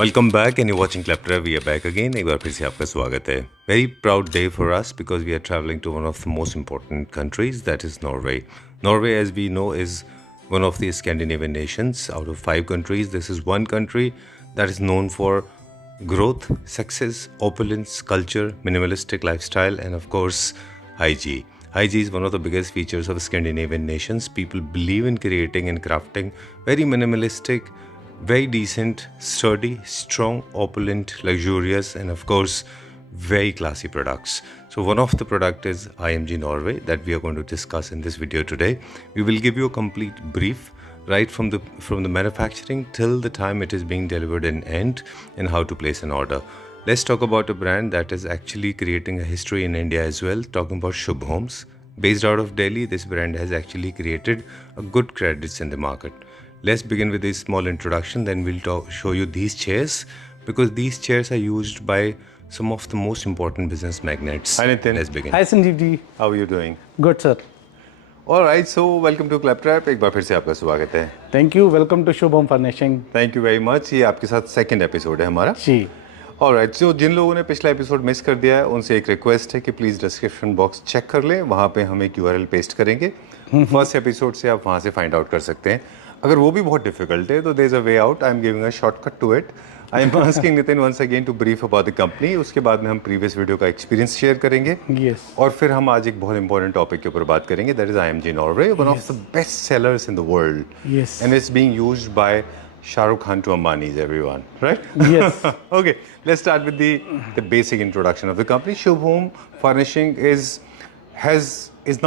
Welcome back and you watching clapter we are back again एक बार फिर से आपका स्वागत है very proud day for us because we are travelling to one of the most important countries that is Norway Norway as we know is one of the Scandinavian nations. Out of 5 countries, this is one country that is known for growth, success, opulence, culture, minimalistic lifestyle, and of course, hygiene. Hygiene is one of the biggest features of Scandinavian nations. People believe in creating and crafting very minimalistic, very decent, sturdy, strong, opulent, luxurious, and of course, very classy products. So one of the product is IMG Norway that we are going to discuss in this video today. We will give you a complete brief right from the manufacturing till the time it is being delivered in end and how to place an order. Let's talk about a brand that is actually creating a history in India as well, talking about Shubh Homes. Based out of Delhi, this brand has actually created a good credits in the market. Let's begin with a small introduction, then we'll show you these chairs because these chairs are used by some of the most important business magnates. Hi Nitin. Let's begin. Hi Sanjeev ji. How are you doing? Good sir. All right, so welcome to Claptrap. एक बार फिर से आपका स्वागत है. Thank you. Welcome to Shubh Home Furnishing. Thank you very much. ये आपके साथ सेकंड एपिसोड है हमारा. जी. All right, so जिन लोगों ने पिछला एपिसोड मिस कर दिया है उनसे एक रिक्वेस्ट है कि प्लीज़ डिस्क्रिप्शन बॉक्स चेक कर लें. वहाँ पे हम एक URL पेस्ट करेंगे. फर्स्ट एपिसोड से आप वहाँ से फाइंड आउट कर सकते हैं. अगर वो भी बहुत डिफिकल्ट है तो there is a way out. I am giving a shortcut to it. I am asking Nitin once again to brief about the company. उसके बाद में हम प्रीवियस वीडियो का एक्सपीरियंस शेयर करेंगे. Yes. और फिर हम आज एक बहुत इंपॉर्टेंट टॉपिक के ऊपर बात करेंगे. That is IMG Norway, one of the best sellers in the world. Yes. And it's being used by Shahrukh Khan to Ambani's everyone, right? Yes. Okay, let's start with the basic introduction of the company. Shubh Home Furnishing is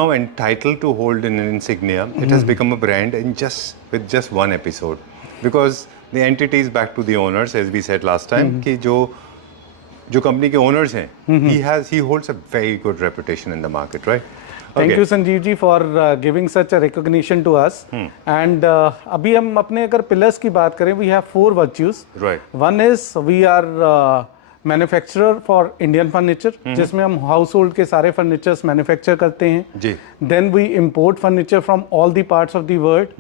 now entitled to hold an insignia. It has become a brand in with just one episode, because the entity is back to the owners, as we said last time. कि जो company के owners हैं, he holds a very good reputation in the market, right? Thank you Sanjeev ji for giving such a recognition to us. And अभी हम अपने अगर pillars की बात करें, we have 4 virtues. Right. One is we are manufacturer for Indian furniture, जिसमें हम household के सारे furnitures manufacture करते हैं. जी. Then we import furniture from all the parts of the world.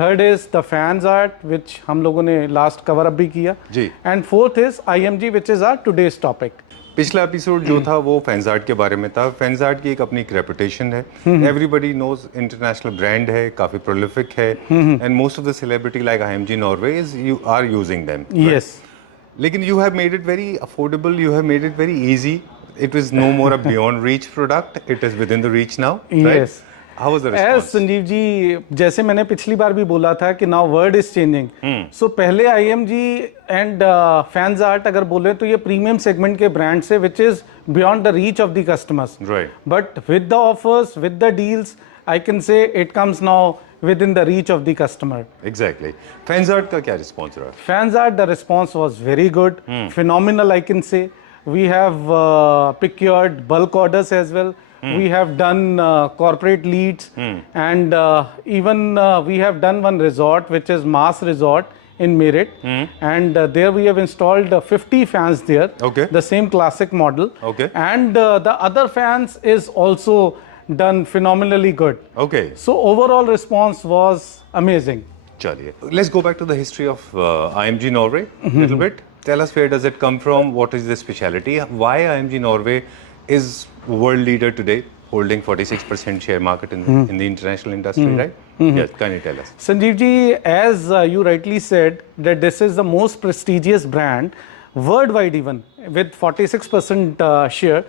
Third is the fans art, which हम लोगों ने last cover up भी किया. जी. And fourth is IMG, which is our today's topic. पिछला episode जो था वो फैंजार्ट के बारे में था. फैंजार्ट की एक अपनी रेपुटेशन है. एवरीबडी नोज, इंटरनेशनल ब्रांड है, काफी प्रोलिफिक है, and most of the celebrity like IMG Norway are using them. Yes. लेकिन you have made it very affordable, you have made it very easy. It is no more a beyond reach product, it is within the reach now. Yes. How was the As response? Sanjeev ji, जैसे मैंने पिछली बार भी बोला था कि now world is changing. So पहले IMG and fans art अगर बोले तो ये प्रीमियम सेगमेंट के ब्रांड से which is beyond the reach of the customers. Right. But with the offers, with the deals, I can say it comes now with in the reach of the customer. Exactly. फैंजार्ट का क्या response रहा? Fans art, the response was very good, phenomenal, I can say. We have procured bulk orders as well. We have done corporate leads, and even we have done one resort, which is Mass Resort in Meerut, and there we have installed 50 fans there. Okay. The same classic model. Okay. And the other fans is also done phenomenally good. Okay. So overall response was amazing. चलिए, let's go back to the history of IMG Norway a little bit. Tell us, where does it come from? What is the speciality? Why IMG Norway is world leader today, holding 46% share market in the international industry, right? Yes, can you tell us? Sanjeev ji, as you rightly said, that this is the most prestigious brand worldwide, even with 46% share.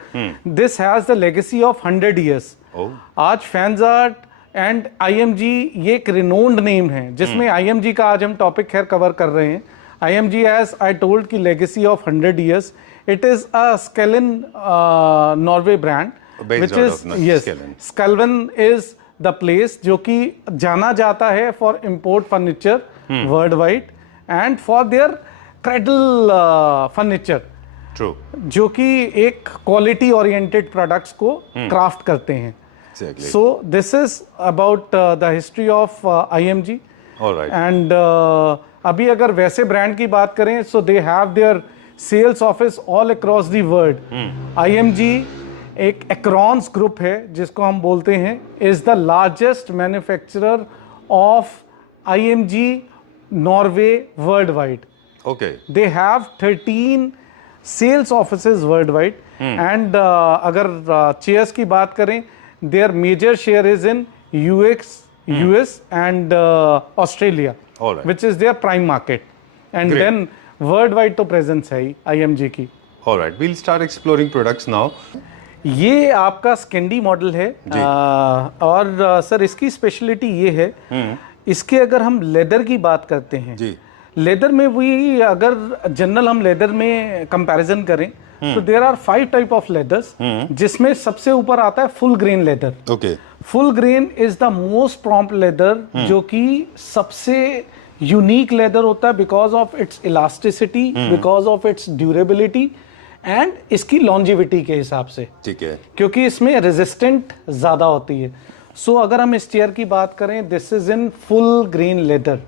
This has the legacy of 100 years. Oh. आज fans art and IMG ये एक renowned name है, जिसमें IMG का आज हम topic खैर cover कर रहे हैं. IMG, as I told, की legacy of 100 years. It is a Skellen Norway brand, Based which out is of yes, Skellen. Skellen is the place जो कि जाना जाता है for import furniture worldwide and for their cradle furniture, True. जो कि एक quality oriented products को craft करते हैं. Exactly. So this is about the history of IMG. All right. And अभी अगर वैसे ब्रांड की बात करें, so they have their sales office all across the world. IMG एक Acrons ग्रुप है जिसको हम बोलते हैं is the largest manufacturer of IMG Norway worldwide. Okay. They have 13 sales offices worldwide. And अगर chairs की बात करें, their major share is in US and Australia, All right. which is their prime market. And Great. then worldwide तो presence है ही IMG की. All right. We'll start exploring products now. ये आपका Scandi model है और सर इसकी speciality ये है, इसके अगर हम लेदर की बात करते हैं, जी. लेदर में भी अगर जनरल हम लेदर में कंपैरिजन करें तो there are 5 type of leathers, जिसमें सबसे ऊपर आता है full grain leather. Okay. Full grain is the most prompt leather, जो कि सबसे यूनिक लेदर होता है because of its elasticity, because of its durability and इसकी लॉन्जिविटी के हिसाब से, ठीक है. क्योंकि इसमें रेजिस्टेंट ज्यादा होती है. सो अगर हम इस चेयर की बात करें, this is in full grain leather.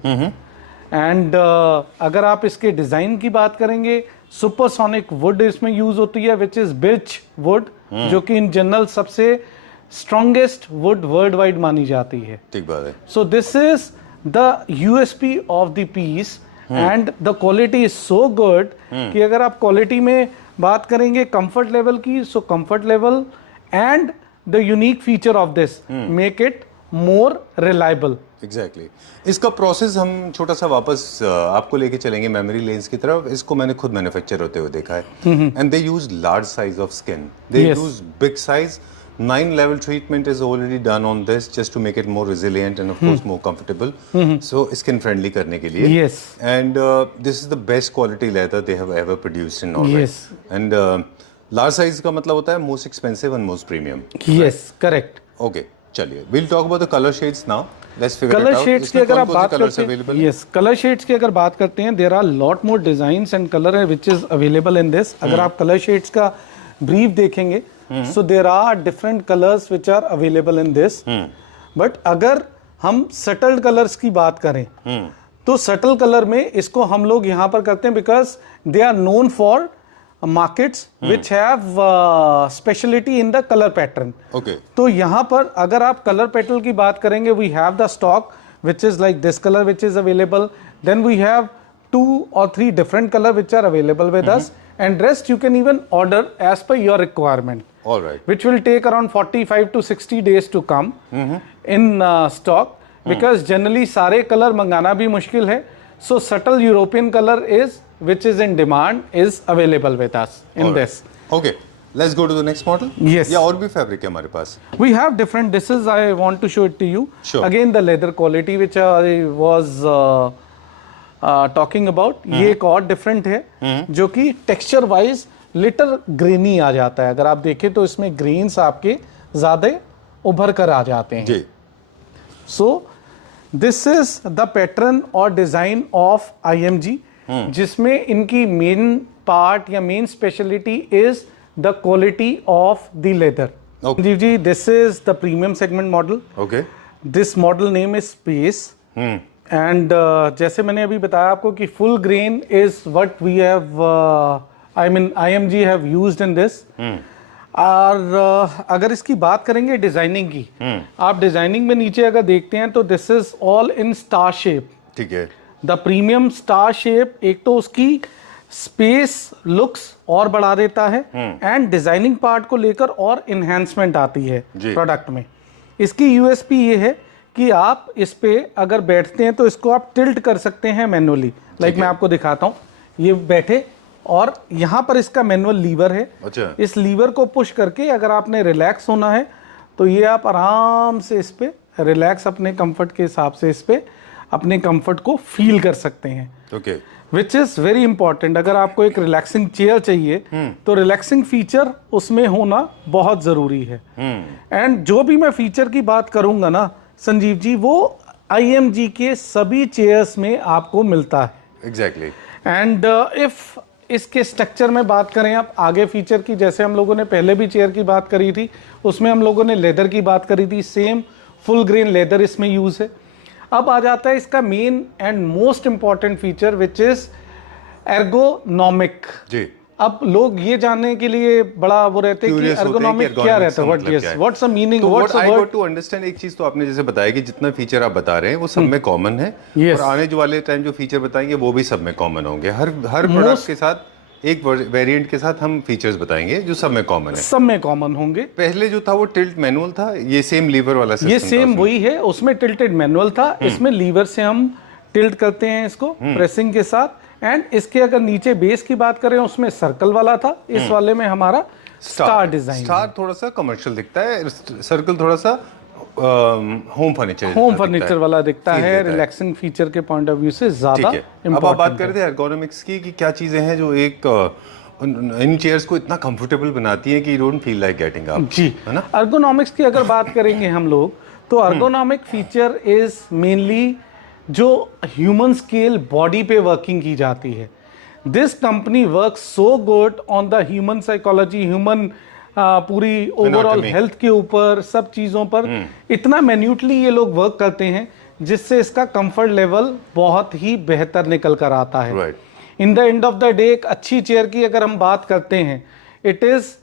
And अगर आप इसके डिजाइन की बात करेंगे, सुपरसोनिक वुड इसमें यूज होती है, विच इज बिर्च वुड, जो कि इन जनरल सबसे स्ट्रॉन्गेस्ट वुड वर्ल्ड वाइड मानी जाती है. ठीक बात है. So this is the USP of the piece and the quality is so good कि अगर आप क्वालिटी में बात करेंगे कंफर्ट लेवल की, so comfort level and the unique feature of this make it more reliable. Exactly. इसका process हम छोटा सा वापस आपको लेके चलेंगे मेमोरी लेन्स की तरफ. इसको मैंने खुद मैन्युफैक्चर होते हुए देखा है. And they use large size of skin, they use big size. 9 level treatment is already done on this just to make it more resilient and of course more comfortable. So skin friendly करने के लिए. Yes. And this is the best quality leather they have ever produced in Norway. Yes. And large size का मतलब होता है most expensive and most premium. Yes, correct. Okay, चलिए. We'll talk about the color shades now. Let's figure colour it out. Shades की इसमें अगर आप कौन-कौन से बात colors करते हैं, available हैं? यस, कलर शेड्स की अगर बात करते हैं, there are lot more designs and colour which is available in this. अगर आप कलर शेड्स का ब्रीफ देखेंगे, so there are different colours which are available in this. But अगर हम सटल कलर्स की बात करें, तो सटल कलर में इसको हम लोग यहाँ पर करते हैं because they are known for markets which have speciality in the colour pattern. Okay. तो यहाँ पर अगर आप कलर पेटल की बात करेंगे, we have the stock which is like this colour which is available. Then we have 2 or 3 different color which are available with us, and rest you can even order as per your requirement. All right. Which will take around 45 to 60 days to come in stock, because generally सारे colour मंगाना भी मुश्किल है. So subtle European color is which is in demand is available with us in All right. this. Okay. Let's go to the next model. Yes. या और भी fabric है हमारे पास. We have different. This is I want to show it to you. Sure. Again the leather quality which I was talking about, ये एक और different है जो कि टेक्सचर वाइज लिटर ग्रेनी आ जाता है. अगर आप देखें तो इसमें ग्रेन्स आपके ज्यादा उभर कर आ जाते हैं. जी. So this is the pattern और डिजाइन ऑफ IMG, जिसमें इनकी मेन पार्ट या main speciality is the quality of the leather. जी, this is the premium segment model. Okay. This model name is space. And जैसे मैंने अभी बताया आपको कि full grain is what we have, I mean IMG have used in this. और अगर इसकी बात करेंगे डिजाइनिंग की, आप डिजाइनिंग में नीचे अगर देखते हैं तो this is all in star shape. ठीक है. द प्रीमियम स्टार शेप एक तो उसकी स्पेस लुक्स और बढ़ा देता है, एंड डिजाइनिंग पार्ट को लेकर और इन्हेंसमेंट आती है प्रोडक्ट में. इसकी USP ये है कि आप इस पे अगर बैठते हैं तो इसको आप टिल्ट कर सकते हैं मैनुअली. लाइक मैं आपको दिखाता हूँ, ये बैठे और यहाँ पर इसका मैनुअल लीवर है. अच्छा. इस लीवर को पुश करके अगर आपने रिलैक्स होना है तो ये आप आराम से इस पे रिलैक्स अपने कंफर्ट के हिसाब से इस पे अपने कंफर्ट को फील कर सकते हैं. Okay. Which is very important. अगर आपको एक रिलैक्सिंग चेयर चाहिए तो रिलैक्सिंग फीचर उसमें होना बहुत जरूरी है. एंड जो भी मैं फीचर की बात करूंगा ना संजीव जी, वो IMG के सभी चेयर्स में आपको मिलता है. Exactly. एंड इफ इसके स्ट्रक्चर में बात करें आप आगे फीचर की, जैसे हम लोगों ने पहले भी चेयर की बात करी थी, उसमें हम लोगों ने लेदर की बात करी थी. सेम फुल ग्रेन लेदर इसमें यूज है. अब आ जाता है इसका main and most important feature which is ergonomic. जी. अब लोग ये जानने के लिए बड़ा वो रहते हैं कि Curious होते हैं कि ergonomic क्या ergonomics रहता का है, मतलब क्या है। व्हाट्स द मीनिंग, तो what's what the I word. got to understand, एक चीज तो आपने जैसे बताया कि जितना फीचर आप बता रहे हैं वो सब में कॉमन है, Yes. और आने जो वाले टाइम जो फीचर बताएंगे वो भी सब में कॉमन होंगे। हर प्रोडक्ट के साथ एक वेरिएंट के साथ हम फीचर्स बताएंगे जो सब में कॉमन है। सब में कॉमन होंगे। पहले जो था वो टिल्ट मैनुअल था, ये सेम लीवर वाला सिस्टम ये सेम वही है, उसमें टिल्टेड मैनुअल था, इसमें लीवर से हम टिल्ट करते हैं इसको प्रेसिंग के साथ। एंड इसके अगर नीचे बेस की बात करें उसमें सर्कल वाला था, इस वाले में हमारा स्टार डिजाइन। स्टार थोड़ा सा कमर्शियल दिखता है, सर्कल थोड़ा सा होम फर्नीचर वाला दिखता feel है, देता है। रिलैक्सिंग फीचर के पॉइंट ऑफ व्यू से ज्यादा ठीक है। अब आप बात करते हैं एर्गोनॉमिक्स की कि क्या चीजें हैं जो एक इन चेयर्स को इतना कंफर्टेबल बनाती हैं कि you don't feel like getting up, जी। है ना? अर्गोनॉमिक्स की अगर बात करेंगे हम लोग तो अर्गोनॉमिक फीचर इज मेनली जो ह्यूमन स्केल बॉडी पे वर्किंग की जाती है। This company work so good on the human psychology, human पूरी ओवरऑल Anatomy. हेल्थ के ऊपर, सब चीज़ों पर इतना मैन्यूटली ये लोग वर्क करते हैं जिससे इसका कंफर्ट लेवल बहुत ही बेहतर निकल कर आता है। Right. In the end of the day एक अच्छी चेयर की अगर हम बात करते हैं, it is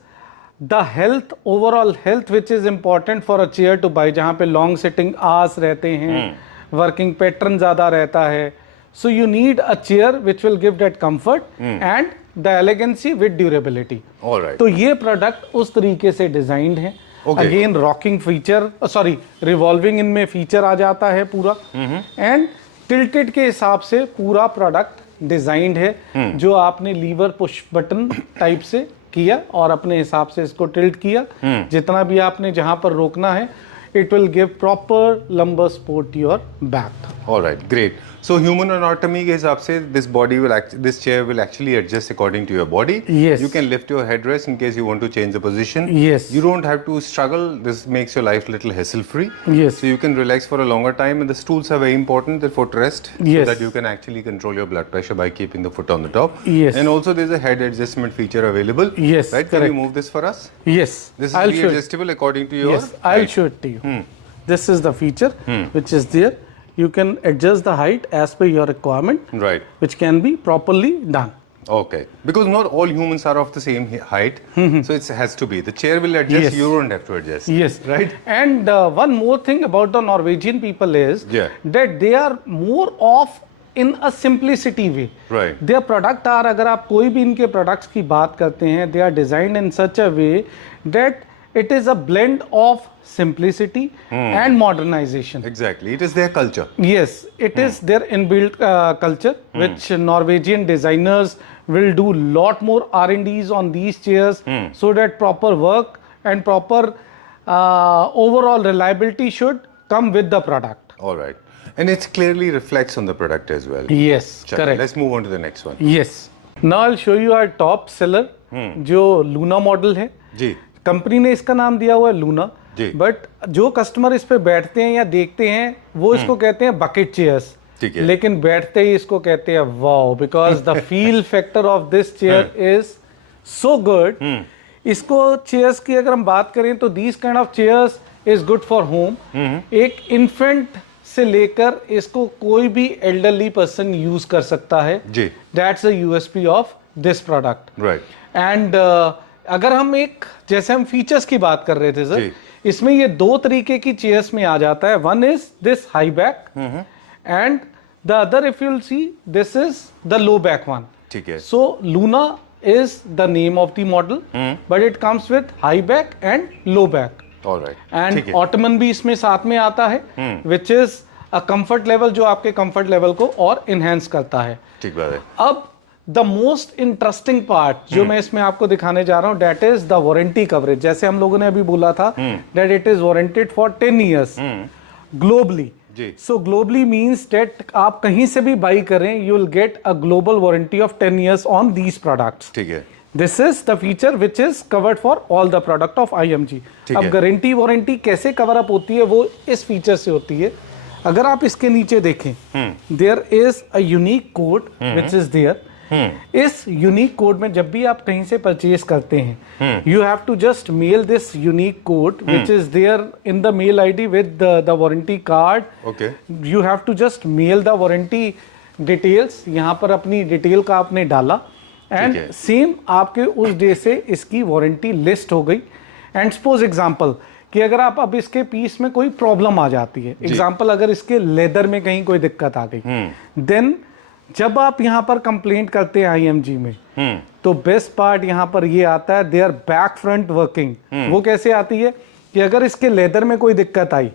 the health, overall health which is important for a chair two by, जहाँ पे लॉन्ग सिटिंग आवर्स रहते हैं, वर्किंग पैटर्न ज़्यादा रहता है। So you need a chair which will give that comfort and the elegancy with durability. Alright. तो ये product उस तरीके से डिजाइंड है। Okay. Again rocking feature, sorry revolving इनमें फीचर आ जाता है पूरा, एंड टिल्टेड के हिसाब से पूरा प्रोडक्ट डिजाइंड है। जो आपने लीवर पुश बटन टाइप से किया और अपने हिसाब से इसको टिल्ट किया, जितना भी आपने जहां पर रोकना है, it will give proper lumbar support to your back. All right, great. So human anatomy के हिसाब से this chair will actually adjust according to your body. Yes. You can lift your headrest in case you want to change the position. Yes. You don't have to struggle. This makes your life little hassle free. Yes. So you can relax for a longer time, and the stools are very important, the footrest, Yes. so that you can actually control your blood pressure by keeping the foot on the top. Yes. And also there's a head adjustment feature available. Yes, Right? Can correct. you move this for us? Yes, This is I'll show it. readjustable according to your Yes, I'll height. show it to you. This is the feature which is there. You can adjust the height as per your requirement, Right. which can be properly done. Okay, because not all humans are of the same height, so it has to be. The chair will adjust. Yes. You don't have to adjust. Yes, Right. And one more thing about the Norwegian people is Yeah. that they are more of in a simplicity way. Right. Their product are, अगर आप कोई भी इनके products की बात करते हैं, they are designed in such a way that it is a blend of simplicity and modernization. Exactly. It is their culture. Yes, it is their inbuilt culture, which Norwegian designers will do lot more R&Ds on these chairs, so that proper work and proper overall reliability should come with the product. All right. And it clearly reflects on the product as well. Yes, Chalo, correct. Let's move on to the next one. Yes. Now I'll show you our top seller, जो Luna model है। जी. Company ने इसका नाम दिया हुआ है Luna, ji. But जो customer इस पे बैठते हैं या देखते हैं वो इसको कहते हैं बकेट चेयर्स। ठीक है। लेकिन बैठते ही इसको कहते हैं wow, because the fill factor of this chair is so good. इसको चेयर्स की अगर हम बात करें तो these kind of chairs is good for home. एक इन्फेंट से लेकर इसको कोई भी एल्डरली पर्सन यूज कर सकता है। जी। That's a USP of this product. Right. And अगर हम एक, जैसे हम फीचर्स की बात कर रहे थे सर, जी। इसमें ये दो तरीके की चेयर्स में आ जाता है। One is this high back and the other, if you'll see, this is the low back one. ठीक है। So Luna is the name of the model, but it comes with high back and low back. All right. ठीक and है। Ottoman भी इसमें साथ में आता है, which is a comfort level, जो आपके कंफर्ट लेवल को और इनहेंस करता है। ठीक बात है। अब द मोस्ट इंटरेस्टिंग पार्ट जो मैं इसमें आपको दिखाने जा रहा हूं, that is the warranty coverage. जैसे हम लोगों ने अभी बोला था that it is warranted for 10 years globally. जी। सो ग्लोबली मीन्स डेट आप कहीं से भी बाई करें, you will get a global warranty of 10 years on these products. ठीक है। This is the feature which is covered for all the product of IMG। ठीक अब है। गारंटी वारंटी कैसे कवर अप होती है, वो इस फीचर से होती है। अगर आप इसके नीचे देखें, there is a unique code which is there. इस यूनिक कोड में जब भी आप कहीं से परचेज करते हैं, you have to just mail this unique code which is there in the mail ID with the warranty card. Okay. You have to just mail the warranty details. यहाँ पर अपनी डिटेल का आपने डाला एंड सेम आपके उस day से इसकी वारंटी लिस्ट हो गई। एंड सपोज एग्जांपल कि अगर आप अब इसके पीस में कोई प्रॉब्लम आ जाती है, एग्जांपल अगर इसके लेदर में कहीं कोई दिक्कत आ गई, देन जब आप यहाँ पर कंप्लेंट करते हैं IMG में, तो बेस्ट पार्ट यहाँ पर ये आता है, they are back front working. वो कैसे आती है कि अगर इसके लेदर में कोई दिक्कत आई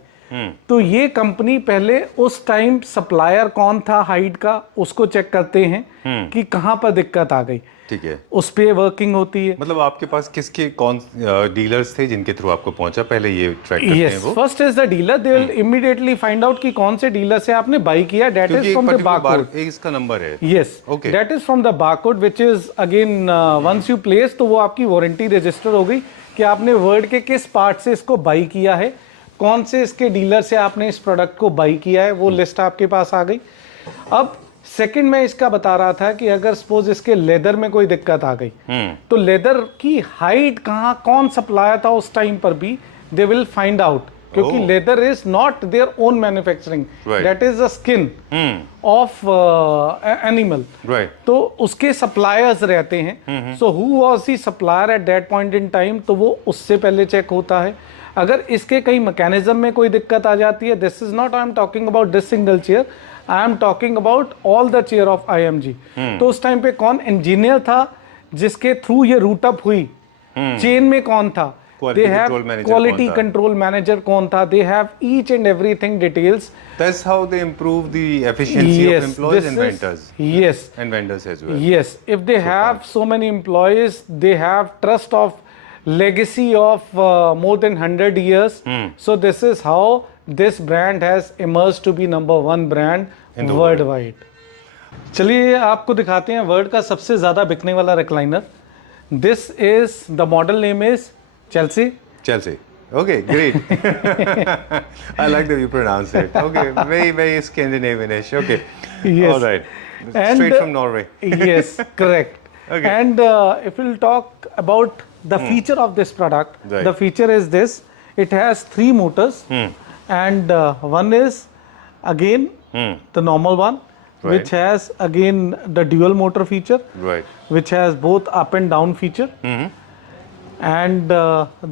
तो ये कंपनी पहले उस टाइम सप्लायर कौन था हाइड का उसको चेक करते हैं कि कहां पर दिक्कत आ गई, ठीक है, उस पे वर्किंग होती है। मतलब आपके पास किसके कौन डीलर्स थे जिनके थ्रू आपको पहुंचा, पहले ये ट्रैक करते हैं वो? First is the dealer, they will immediately find out कि कौन से डीलर से आपने बाई किया, that is from the barcode. इसका नंबर है, yes, okay, that is from the barcode which is again once you place, तो वो आपकी वारंटी रजिस्टर हो गई कि आपने वर्ड के किस पार्ट से इसको बाई किया है, कौन से इसके डीलर से आपने इस प्रोडक्ट को बाई किया है, वो लिस्ट आपके पास आ गई। अब सेकंड में इसका बता रहा था कि अगर सपोज इसके लेदर में कोई दिक्कत आ गई, तो लेदर की हाइट कहाँ कौन सप्लायर था उस टाइम पर भी दे विल फाइंड आउट, क्योंकि leather is not their own manufacturing, that is the skin of animal, तो उसके सप्लायर्स रहते हैं। So who was the supplier at that point in time, तो वो उससे पहले चेक होता है। अगर इसके कई मैकेनिज्म में कोई दिक्कत आ जाती है, this is not I am talking about this single chair, I am talking about all the chair of IMG। तो उस टाइम पे कौन इंजीनियर था जिसके थ्रू ये रूट अप हुई, चेन में कौन था, they have quality control manager कौन था, they have each and everything details. That's how they improve the efficiency of employees and vendors. Yes, and vendors as well. Yes, if they have so many employees, they have trust of legacy of more than 100 years. So this is how this brand has emerged to be number one brand in worldwide. चलिए आपको दिखाते हैं word का सबसे ज्यादा बिकने वाला recliner. This is the model name is Chelsea. Chelsea. Okay, great. I like that you pronounce it. Okay, very Scandinavian-ish. Okay. Yes. All right. And, straight from Norway. Yes, correct. Okay. And if we'll talk about the feature of this product, Right. the feature is this: it has 3 motors, and one is again the normal one, Right. which has again the dual motor feature, Right. which has both up and down feature, and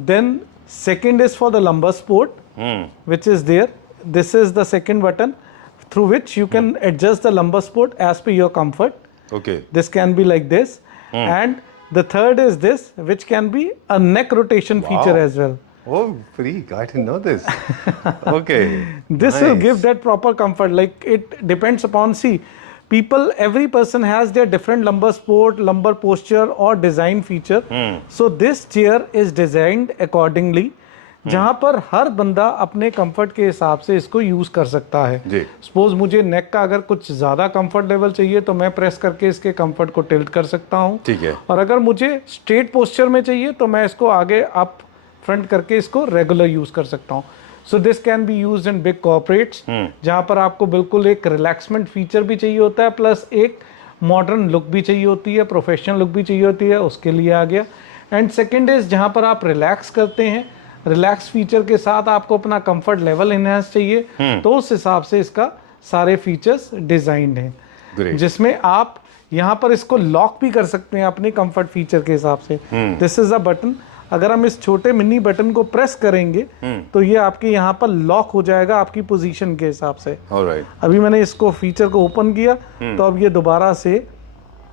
then second is for the lumbar support, which is there. This is the second button through which you can adjust the lumbar support as per your comfort. Okay. This can be like this, and the third is this, which can be a neck rotation feature as well. Oh, freak! I didn't know this. Okay. This will Nice. give that proper comfort. Like it depends upon, see, people, every person has their different lumbar support, lumbar posture or design feature. So this chair is designed accordingly, जहाँ पर हर बंदा अपने comfort के हिसाब से इसको use कर सकता है। जी। सपोज मुझे नेक का अगर कुछ ज्यादा कंफर्ट लेवल चाहिए तो मैं प्रेस करके इसके कंफर्ट को टिल्ट कर सकता हूँ। ठीक है। और अगर मुझे स्ट्रेट पोस्चर में चाहिए तो मैं इसको आगे अप फ्रंट करके इसको रेगुलर यूज कर सकता हूँ। So this can be used in big corporates, जहाँ पर आपको बिल्कुल एक रिलैक्समेंट फीचर भी चाहिए होता है, प्लस एक मॉडर्न लुक भी चाहिए होती है, प्रोफेशनल लुक भी चाहिए होती है, उसके लिए आ गया। एंड सेकेंड इज जहाँ पर आप रिलैक्स करते हैं, रिलैक्स फीचर के साथ आपको अपना कंफर्ट लेवल इनहैंस चाहिए, तो उस हिसाब से इसका सारे फीचर्स डिजाइंड हैं, जिसमें आप यहाँ पर इसको लॉक भी कर सकते हैं अपने कंफर्ट फीचर के हिसाब से। दिस इज अ बटन, अगर हम इस छोटे मिनी बटन को प्रेस करेंगे तो ये आपके यहाँ पर लॉक हो जाएगा आपकी पोजीशन के हिसाब से। Alright. अभी मैंने इसको फीचर को ओपन किया तो अब ये दोबारा से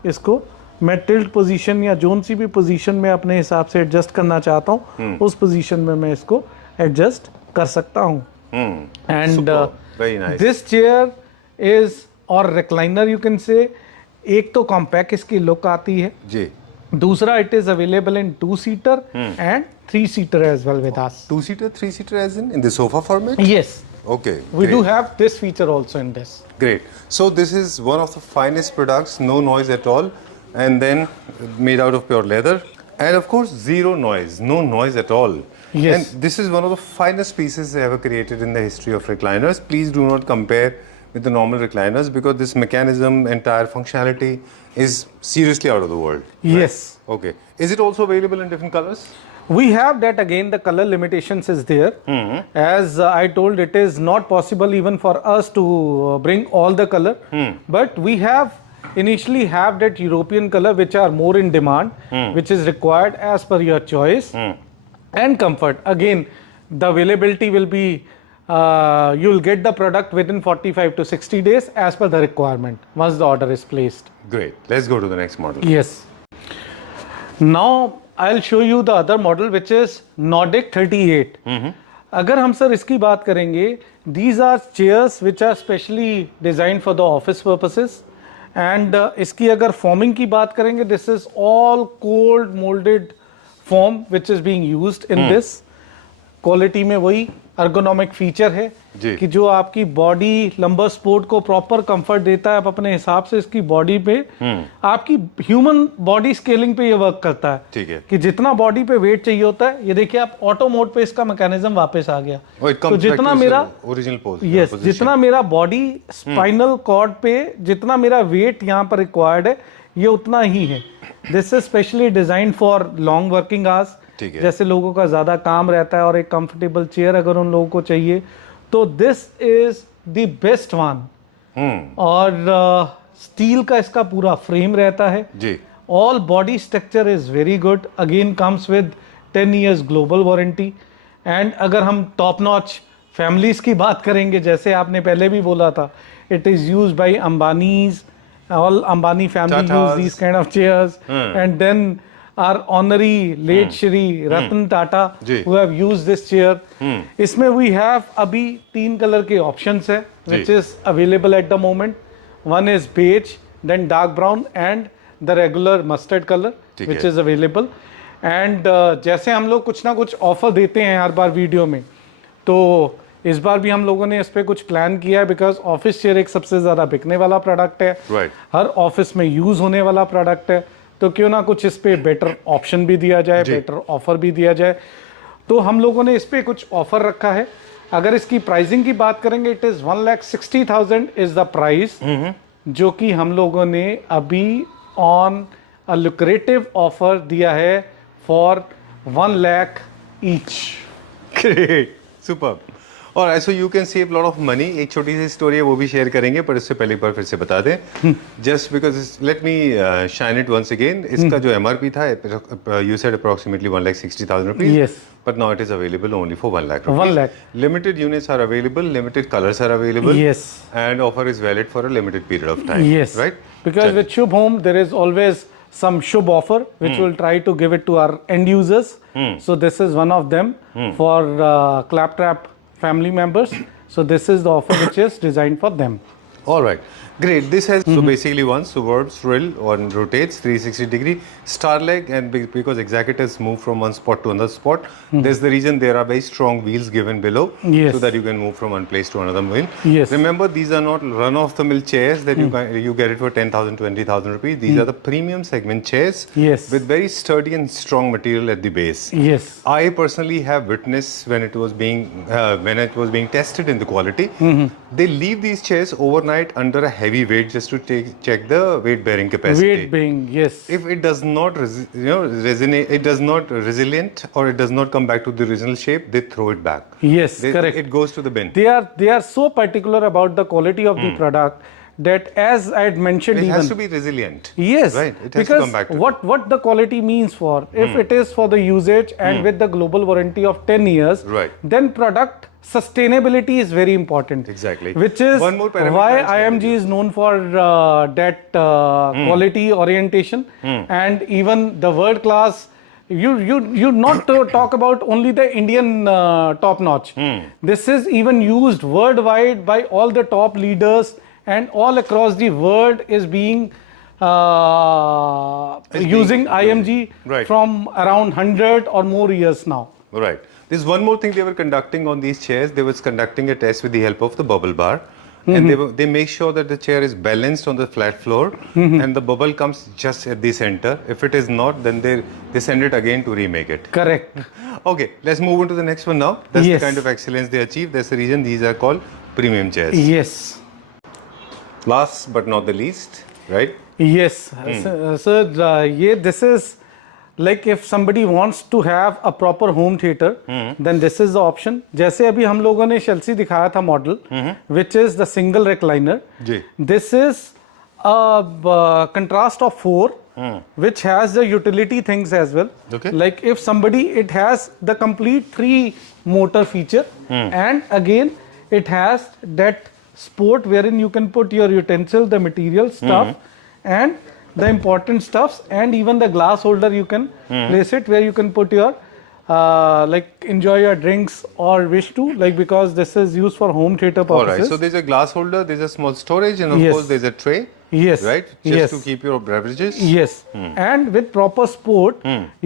इसको मैं टिल्ट पोजीशन या जोन सी भी पोजीशन में अपने हिसाब से एडजस्ट करना चाहता हूँ, उस पोजीशन में मैं इसको एडजस्ट कर सकता हूँ। एंड दिस चेयर इज और रिक्लाइनर यू कैन से, एक तो कॉम्पैक्ट इसकी लुक आती है जी, दूसरा it is available in 2-seater and 3-seater as well with us. 2-seater, 3-seater as in the sofa format? Yes. Okay. We do great. have this feature also in this. Great. So this is one of the finest products, no noise at all, and then made out of pure leather, and of course zero noise, no noise at all. Yes. And this is one of the finest pieces ever created in the history of recliners. Please do not compare with the normal recliners because this mechanism, entire functionality is seriously out of the world. Yes. Okay. Is it also available in different colors? We have that again, the color limitations is there. As I told, it is not possible even for us to bring all the color. But we have initially have that European color which are more in demand, which is required as per your choice, and comfort. Again, the availability will be, you'll get the product within 45 to 60 days as per the requirement once the order is placed. Great. Let's go to the next model. Yes. Now I'll show you the other model which is Nordic 38. अगर हम sir इसकी बात करेंगे, these are chairs which are specially designed for the office purposes. And इसकी अगर forming की बात करेंगे, this is all cold molded foam which is being used in this. Quality में वही ergonomic feature है कि जो आपकी बॉडी लंबर स्पोर्ट को प्रॉपर कंफर्ट देता है। आप अपने हिसाब से इसकी बॉडी पे आपकी ह्यूमन बॉडी स्केलिंग पे ये वर्क करता है। ठीक है कि जितना बॉडी पे वेट चाहिए होता है, ये देखिए आप ऑटो मोड पे इसका मैकेनिज्म वापस आ गया। तो जितना मेरा ओरिजिनल पोज, यस, जितना मेरा बॉडी स्पाइनल कॉर्ड पे जितना मेरा वेट यहाँ पर रिक्वायर्ड है, ये उतना ही है। This is specially design for long working hours. जैसे लोगों का ज्यादा काम रहता है और एक कंफर्टेबल चेयर अगर उन लोगों को चाहिए, तो this is the best one. और स्टील का इसका पूरा फ्रेम रहता है जी। All body structure is very good. Again comes with 10 years global warranty. And अगर हम टॉप नॉच फैमिलीज की बात करेंगे, जैसे आपने पहले भी बोला था, it is use by Ambanis, all Ambani family use these kind of chairs. And then our honorary late Shri Ratan Tata who have used this chair. इसमें we have अभी 3 कलर के options है which is available at the moment. One is beige, then dark brown and the regular mustard color which is available. And जैसे हम लोग कुछ ना कुछ ऑफर देते हैं हर बार वीडियो में, तो इस बार भी हम लोगों ने इस पे कुछ प्लान किया है, बिकॉज ऑफिस चेयर एक सबसे ज्यादा बिकने वाला प्रोडक्ट है, हर ऑफिस में यूज होने वाला प्रोडक्ट है। तो क्यों ना कुछ इस पे बेटर ऑप्शन भी दिया जाए, बेटर ऑफर भी दिया जाए। तो हम लोगों ने इस पे कुछ ऑफर रखा है। अगर इसकी प्राइसिंग की बात करेंगे, it is 1,60,000 is the price, जो कि हम लोगों ने अभी ऑन अ लुक्रेटिव ऑफर दिया है for 1 lakh each. Great, super. और ऐसा you can save lot of money. एक छोटी सी स्टोरी है, वो भी शेयर करेंगे, पर इससे पहले एक बार फिर से बता दें, just because let me shine it once again. इसका जो एमआरपी था, you said approximately 1,60,000 rupees, Yes. but now it is available only for 1 lakh 1 rupees. lakh. Limited units are available, limited colors are available. Yes. And offer is valid for a limited period of time. Yes. Right? Because with Shubh Home, there is always some Shubh offer, which we'll try to give it to our end users. So this is one of them for Claptrap family members. So this is the offer which is designed for them. All right, great. This has so basically one Suburb Thrill on rotates 360 degree star leg, and because executives move from one spot to another spot, there's the reason there are very strong wheels given below, so that you can move from one place to another wheel. Yes. Remember, these are not run-of-the-mill chairs that you get it for 10,000, 20,000 rupees. These are the premium segment chairs with very sturdy and strong material at the base. Yes. I personally have witnessed when it was being tested in the quality. They leave these chairs overnight under a heavy weight just to check the weight bearing capacity. Weight bearing, yes. If it does not resonate, it does not resilient, or it does not come back to the original shape, they throw it back. Yes, correct. It goes to the bin. They are so particular about the quality of the product that, as I had mentioned, it even has to be resilient. Yes, right. It has because to come back to what the quality means for, if it is for the usage and with the global warranty of 10 years, then product sustainability is very important. Exactly. Which is one more parameter why IMG is known for that quality orientation, and even the world class. You not talk about only the Indian top notch. This is even used worldwide by all the top leaders, and all across the world is being using IMG from around 100 or more years now. Right. There's one more thing they were conducting on these chairs. They was conducting a test with the help of the bubble bar. And they make sure that the chair is balanced on the flat floor, and the bubble comes just at the center. If it is not, then they send it again to remake it. Correct. Okay, let's move on to the next one now. That's the kind of excellence they achieve. That's the reason these are called premium chairs. Yes. Last but not the least, right? Yes. So, this is like if somebody wants to have a proper home theater, then this is the option. जैसे अभी हम लोगों ने शेल्सी दिखाया था model, which is the single recliner. जी. This is contrast of 4, which has the utility things as well. Okay. Like if somebody, it has the complete 3 motor feature, and again it has that sport wherein you can put your utensil, the material stuff, and the important stuffs, and even the glass holder you can place it where you can put your like enjoy your drinks or wish to, like, because this is used for home theater All purposes. right. So there's a glass holder, there's a small storage, and of Yes. course there's a tray. Yes. Right. Just Yes. to keep your beverages. Yes, and with proper sport,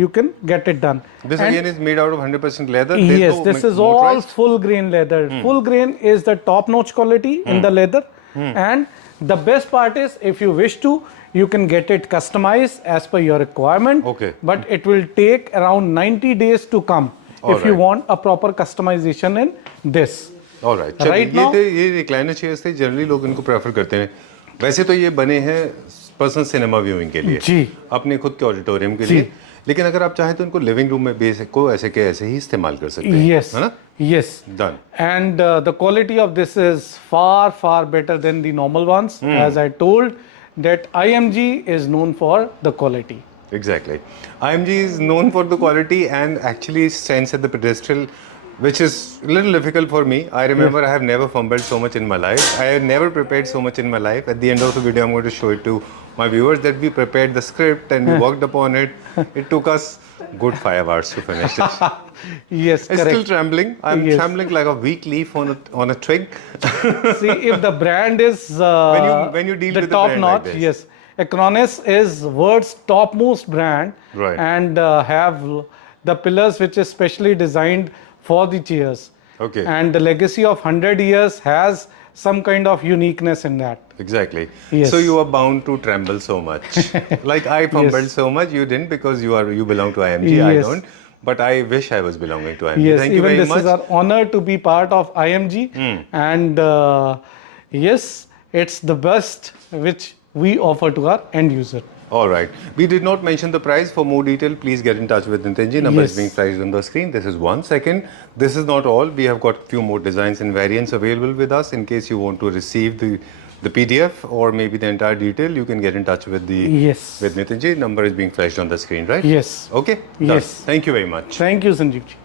you can get it done. This And again is made out of 100% leather. There's yes, no this is all motorized? full grain leather. Full grain is the top notch quality in the leather, and the best part is if you wish to, you can get it customized as per your requirement. Okay. But it will take around 90 days to come All if you right. want a proper customization in this. All right. Right चलिए, now- ये recliner chairs थे, generally लोग इनको prefer करते हैं. वैसे तो ये बने हैं पर्सनल सिनेमा व्यूइंग के लिए, जी। अपने खुद के ऑडिटोरियम के जी। लिए, लेकिन अगर आप चाहें तो इनको लिविंग रूम में बेसिक को ऐसे के ऐसे ही इस्तेमाल कर सकते हैं. Yes. है ना? Yes. Done. And the quality of this is far, far better than the normal ones. As I told, that IMG is known for the quality. Exactly. IMG is known for the quality and actually stands at the pedestal, which is a little difficult for me. I remember I have never fumbled so much in my life. I have never prepared so much in my life. At the end of the video, I'm going to show it to my viewers that we prepared the script and we worked upon it. It took us good 5 hours to finish this. Yes, I'm still correct. trembling. I'm Yes. trembling like a weak leaf on a twig. See, if the brand is When you deal the with a top brand like notch, this. yes. Acronis is world's topmost brand, Right. and have the pillars which is specially designed for the chairs. Okay. And the legacy of 100 years has some kind of uniqueness in that. Exactly. Yes. So you are bound to tremble so much. Like I fumbled Yes. so much, you didn't because you belong to IMG. I Yes. don't. But I wish I was belonging to IMG. Yes, Thank you even very this much. is our honor to be part of IMG, and yes, it's the best which we offer to our end user. All right. We did not mention the price. For more detail, please get in touch with Nitinji. Number is Yes. being flashed on the screen. This is one. Second, this is not all. We have got few more designs and variants available with us. In case you want to receive the PDF or maybe the entire detail, you can get in touch with Yes. with Nitinji. Number is being flashed on the screen, right? Yes. Okay. Done. Yes. Thank you very much. Thank you, Sanjeev ji.